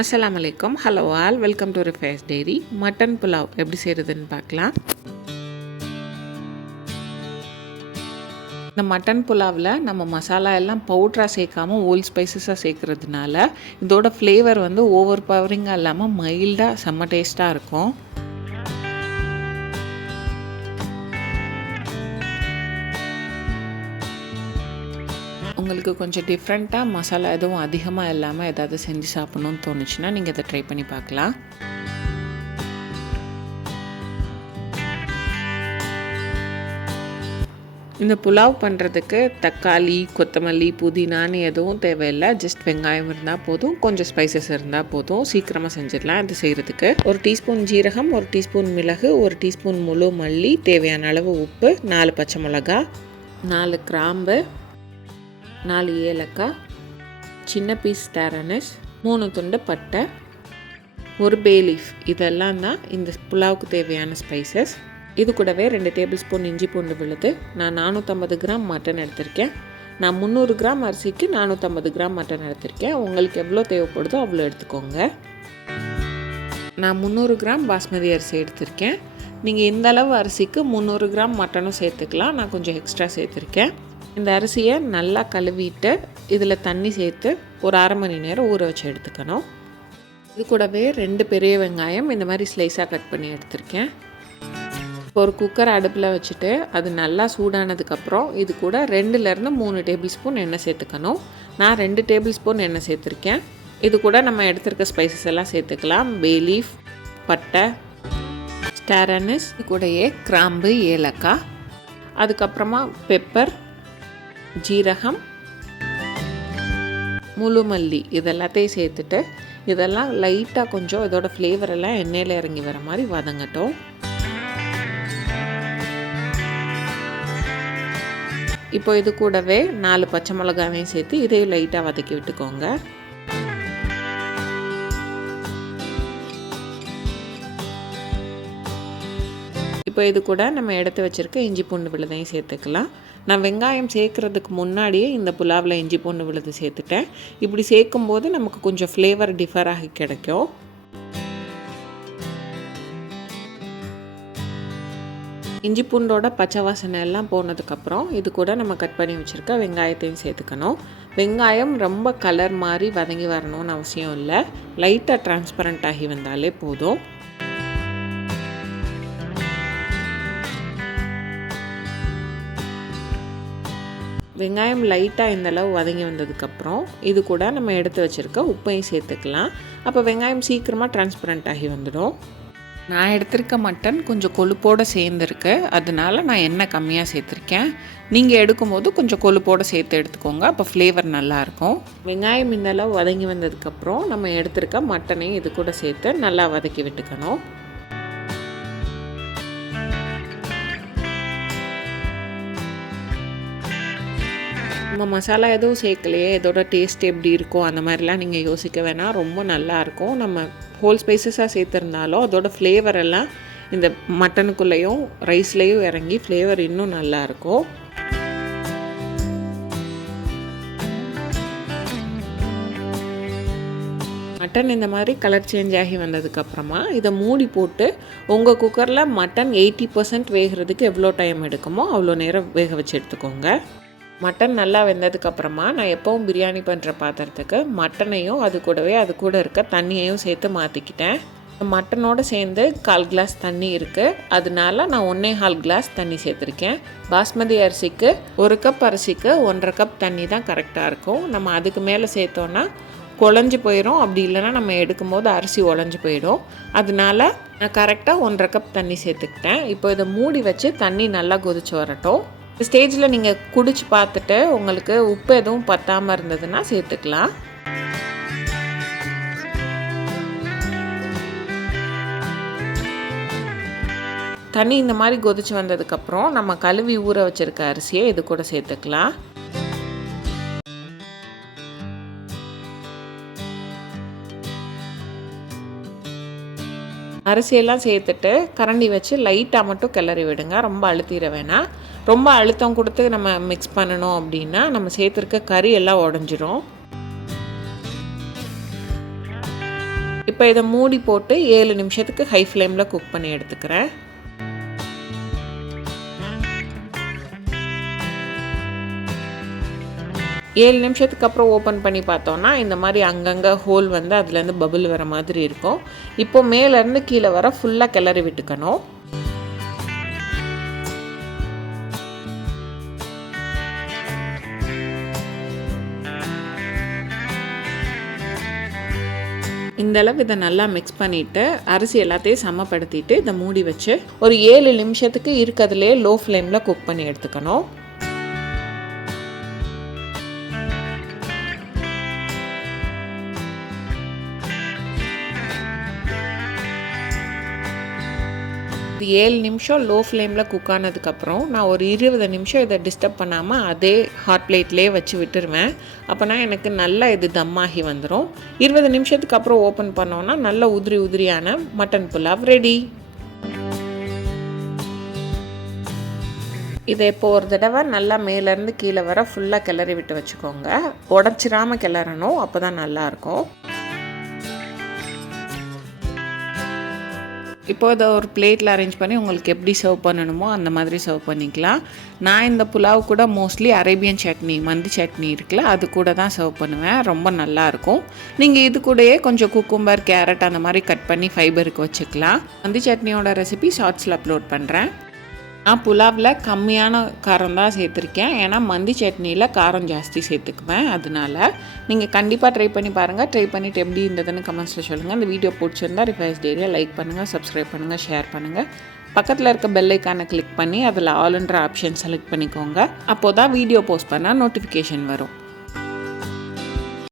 அஸ்ஸலாமு அலைக்கும். Hello all, welcome to Rifai's diary. Mutton pulao எப்படி செய்கிறதுன்னு பார்க்கலாம். இந்த மட்டன் புலாவில் நம்ம மசாலா எல்லாம் பவுட்ராக சேர்க்காமல் ஓல் ஸ்பைசஸாக சேர்க்குறதுனால இதோட ஃப்ளேவர் வந்து ஓவர் பவரிங்காக இல்லாமல் மைல்டாக செம்ம டேஸ்ட்டாக இருக்கும். உங்களுக்கு கொஞ்சம் டிஃப்ரெண்ட்டாக மசாலா எதுவும் அதிகமாக இல்லாமல் ஏதாவது செஞ்சு சாப்பிட்ணுன்னு தோணுச்சுன்னா நீங்கள் இதை ட்ரை பண்ணி பார்க்கலாம். இந்த புலாவ் பண்ணுறதுக்கு தக்காளி, கொத்தமல்லி, புதினான்னு எதுவும் தேவையில்லை. ஜஸ்ட் வெங்காயம் இருந்தால் போதும், கொஞ்சம் ஸ்பைசஸ் இருந்தால் போதும், சீக்கிரமாக செஞ்சிடலாம். இது செய்கிறதுக்கு 1 டீஸ்பூன் ஜீரகம், 1 டீஸ்பூன் மிளகு, 1 டீஸ்பூன் முழு மல்லி, தேவையான அளவு உப்பு, 4 பச்சை மிளகா, 4 கிராம்பு, 4 ஏலக்காய், சின்ன பீஸ் ஸ்டார் அனஸ், 3 துண்டு பட்டை, 1 பே லீஃப். இதெல்லாம் தான் இந்த புலாவுக்கு தேவையான ஸ்பைசஸ். இது கூடவே 2 டேபிள் ஸ்பூன் இஞ்சி பூண்டு விழுது. நான் 450 கிராம் மட்டன் எடுத்திருக்கேன். நான் 300 கிராம் அரிசிக்கு 450 கிராம் மட்டன் எடுத்திருக்கேன். உங்களுக்கு எவ்வளோ தேவைப்படுதோ அவ்வளோ எடுத்துக்கோங்க. நான் 300 கிராம் பாஸ்மதி அரிசி எடுத்திருக்கேன். நீங்கள் இந்த அளவு அரிசிக்கு 300 கிராம் மட்டனும் சேர்த்துக்கலாம். நான் கொஞ்சம் எக்ஸ்ட்ரா சேர்த்துருக்கேன். இந்த அரிசியை நல்லா கழுவிட்டு இதில் தண்ணி சேர்த்து ஒரு அரை மணி நேரம் ஊற வச்சு எடுத்துக்கணும். இது கூடவே 2 பெரிய வெங்காயம் இந்த மாதிரி ஸ்லைஸாக கட் பண்ணி எடுத்திருக்கேன். ஒரு குக்கர் அடுப்பில் வச்சுட்டு அது நல்லா சூடானதுக்கப்புறம் இது கூட 2லேருந்து 3 டேபிள் ஸ்பூன் எண்ணெய் சேர்த்துக்கணும். நான் 2 டேபிள் ஸ்பூன் எண்ணெய் சேர்த்துருக்கேன். இது கூட நம்ம எடுத்துருக்க ஸ்பைசஸ் எல்லாம் சேர்த்துக்கலாம். பே லீஃப், பட்டை, ஸ்டார் அனஸ், இது கூடயே கிராம்பு, ஏலக்காய், அதுக்கப்புறமா பெப்பர், ஜீரகம், முழு மல்லி, இதெல்லாத்தையும் சேர்த்துட்டு இதெல்லாம் லைட்டாக கொஞ்சம் இதோட ஃப்ளேவர் எல்லாம் எண்ணெயில் இறங்கி வர மாதிரி வதங்கட்டும். இப்போ இது கூடவே 4 பச்சை மிளகாவையும் சேர்த்து இதையும் லைட்டாக வதக்கி விட்டுக்கோங்க. இப்போ இது கூட நம்ம எடுத்து வச்சுருக்க இஞ்சி பூண்டு விழுதையும் சேர்த்துக்கலாம். நான் வெங்காயம் சேர்க்குறதுக்கு முன்னாடியே இந்த புலாவில் இஞ்சி பூண்டு விழுது சேர்த்துட்டேன். இப்படி சேர்க்கும்போது நமக்கு கொஞ்சம் ஃப்ளேவர் டிஃபர் ஆகி கிடைக்கும். இஞ்சி பூண்டோட பச்சை வாசனை எல்லாம் போனதுக்கப்புறம் இது கூட நம்ம கட் பண்ணி வச்சுருக்க வெங்காயத்தையும் சேர்த்துக்கணும். வெங்காயம் ரொம்ப கலர் மாதிரி வதங்கி வரணும்னு அவசியம் இல்லை. லைட்டாக டிரான்ஸ்பரண்ட் ஆகி வந்தாலே போதும். வெங்காயம் லைட்டாக இந்தளவு வதங்கி வந்ததுக்கப்புறம் இது கூட நம்ம எடுத்து வச்சுருக்க உப்பையும் சேர்த்துக்கலாம். அப்போ வெங்காயம் சீக்கிரமாக டிரான்ஸ்பரண்ட் ஆகி வந்துடும். நான் எடுத்திருக்க மட்டன் கொஞ்சம் கொழுப்போடு சேர்ந்துருக்கு, அதனால நான் எண்ணெய் கம்மியாக சேர்த்துருக்கேன். நீங்கள் எடுக்கும்போது கொஞ்சம் கொழுப்போடு சேர்த்து எடுத்துக்கோங்க, அப்போ ஃப்ளேவர் நல்லாயிருக்கும். வெங்காயம் இந்தளவு வதங்கி வந்ததுக்கப்புறம் நம்ம எடுத்திருக்க மட்டனையும் இது கூட சேர்த்து நல்லா வதக்கி விட்டுக்கணும். நம்ம மசாலா எதுவும் சேர்க்கலையே, இதோட டேஸ்ட் எப்படி இருக்கும் அந்த மாதிரிலாம் நீங்கள் யோசிக்க வேணாம். ரொம்ப நல்லாயிருக்கும். நம்ம ஹோல் ஸ்பைசஸாக சேர்த்துருந்தாலும் அதோட ஃப்ளேவர் எல்லாம் இந்த மட்டனுக்குள்ளேயும் ரைஸ்லேயும் இறங்கி ஃப்ளேவர் இன்னும் நல்லாயிருக்கும். மட்டன் இந்த மாதிரி கலர் சேஞ்ச் ஆகி வந்ததுக்கப்புறமா இதை மூடி போட்டு உங்கள் குக்கரில் மட்டன் 80% வேகிறதுக்கு எவ்வளோ டைம் எடுக்குமோ அவ்வளோ நேரம் வேக வச்சு எடுத்துக்கோங்க. மட்டன் நல்லா வெந்ததுக்கப்புறமா நான் எப்போவும் பிரியாணி பண்ணுற பாத்திரத்துக்கு மட்டனையும் அது கூட இருக்க தண்ணியையும் சேர்த்து மாற்றிக்கிட்டேன். மட்டனோடு சேர்ந்து 1/4 கிளாஸ் தண்ணி இருக்குது, அதனால நான் 1.25 கிளாஸ் தண்ணி சேர்த்துருக்கேன். பாஸ்மதி அரிசிக்கு 1 கப் அரிசிக்கு 1.5 கப் தண்ணி தான் கரெக்டாக இருக்கும். நம்ம அதுக்கு மேலே சேர்த்தோன்னா குழஞ்சி போயிடும், அப்படி இல்லைன்னா நம்ம எடுக்கும்போது அரிசி உடஞ்சி போயிடும். அதனால நான் கரெக்டாக 1.5 கப் தண்ணி சேர்த்துக்கிட்டேன். இப்போ இதை மூடி வச்சு தண்ணி நல்லா கொதிச்சு வரட்டும். இந்த ஸ்டேஜில் நீங்கள் குடிச்சு பார்த்துட்டு உங்களுக்கு உப்பு எதுவும் பத்தாமல் இருந்ததுன்னா சேர்த்துக்கலாம். தண்ணி இந்த மாதிரி கொதிச்சு வந்ததுக்கப்புறம் நம்ம கழுவி ஊற வச்சுருக்க அரிசியை இது கூட சேர்த்துக்கலாம். அரிசியெல்லாம் சேர்த்துட்டு கரண்டி வச்சு லைட்டாக மட்டும் கிளறி விடுங்க, ரொம்ப அழுத்திட வேணாம். ரொம்ப அழுத்தம் கொடுத்து நம்ம மிக்ஸ் பண்ணணும் அப்படின்னா நம்ம சேர்த்துருக்க கறி எல்லாம் உடஞ்சிரும். இப்போ இதை மூடி போட்டு 7 நிமிஷத்துக்கு ஹை ஃப்ளேமில் குக் பண்ணி எடுத்துக்கிறேன். ஏழு நிமிஷத்துக்கு அப்புறம் ஓப்பன் பண்ணி பார்த்தோன்னா இந்த மாதிரி அங்கங்கே ஹோல் வந்து அதுலேருந்து பபுள் வர மாதிரி இருக்கும். இப்போது மேலேருந்து கீழே வர ஃபுல்லாக கிளறி விட்டுக்கணும். இந்தளவு இதை நல்லா மிக்ஸ் பண்ணிவிட்டு அரிசி எல்லாத்தையும் சமப்படுத்திட்டு இதை மூடி வச்சு ஒரு 7 நிமிஷத்துக்கு இருக்கிறதுலே லோ ஃப்ளேமில் குக் பண்ணி எடுத்துக்கணும். இது 7 நிமிஷம் லோ ஃப்ளேமில் குக் ஆனதுக்கப்புறம் நான் ஒரு 20 நிமிஷம் இதை டிஸ்டர்ப் பண்ணாமல் அதே ஹாட் பிளேட்லேயே வச்சு விட்டுருவேன். அப்போனா எனக்கு நல்லா இது தம்மாகி வந்துடும். 20 நிமிஷத்துக்கு அப்புறம் ஓப்பன் பண்ணோன்னா நல்ல உதிரியான மட்டன் புலாவ் ரெடி. இதை இப்போ ஒரு தடவை நல்லா மேலேருந்து கீழே வர ஃபுல்லாக கிளறி விட்டு வச்சுக்கோங்க. உடச்சிடாமல் கிளறணும், அப்போ தான் நல்லாயிருக்கும். இப்போ இதை ஒரு பிளேட்டில் அரேஞ்ச் பண்ணி உங்களுக்கு எப்படி சர்வ் பண்ணணுமோ அந்த மாதிரி சர்வ் பண்ணிக்கலாம். நான் இந்த புலாவ் கூட மோஸ்ட்லி அரேபியன் சட்னி, மந்தி சட்னி இருக்குல்ல, அது கூட தான் சர்வ் பண்ணுவேன். ரொம்ப நல்லாயிருக்கும். நீங்கள் இது கூடயே கொஞ்சம் குக்கும்பர், கேரட் அந்த மாதிரி கட் பண்ணி ஃபைபருக்கு வச்சுக்கலாம். மந்தி சட்னியோட ரெசிபி ஷார்ட்ஸில் அப்லோட் பண்ணுறேன். நான் புலாவில் கம்மியான காரம் தான் சேர்த்துருக்கேன். ஏன்னா மந்தி சட்னியில் காரம் ஜாஸ்தி சேர்த்துக்குவேன். அதனால் நீங்கள் கண்டிப்பாக ட்ரை பண்ணி பாருங்கள். ட்ரை பண்ணிவிட்டு எப்படி இருந்ததுன்னு கமெண்ட்ஸில் சொல்லுங்கள். இந்த வீடியோ பிடிச்சிருந்தா ரிஃபைஸ் டெய்ரியை லைக் பண்ணுங்கள், சப்ஸ்கிரைப் பண்ணுங்கள், ஷேர் பண்ணுங்கள். பக்கத்தில் இருக்க பெல் ஐக்கானை கிளிக் பண்ணி அதில் ஆல்ன்ற ஆப்ஷன் செலக்ட் பண்ணிக்கோங்க. அப்போது தான் வீடியோ போஸ்ட் பண்ணால் நோட்டிஃபிகேஷன் வரும்.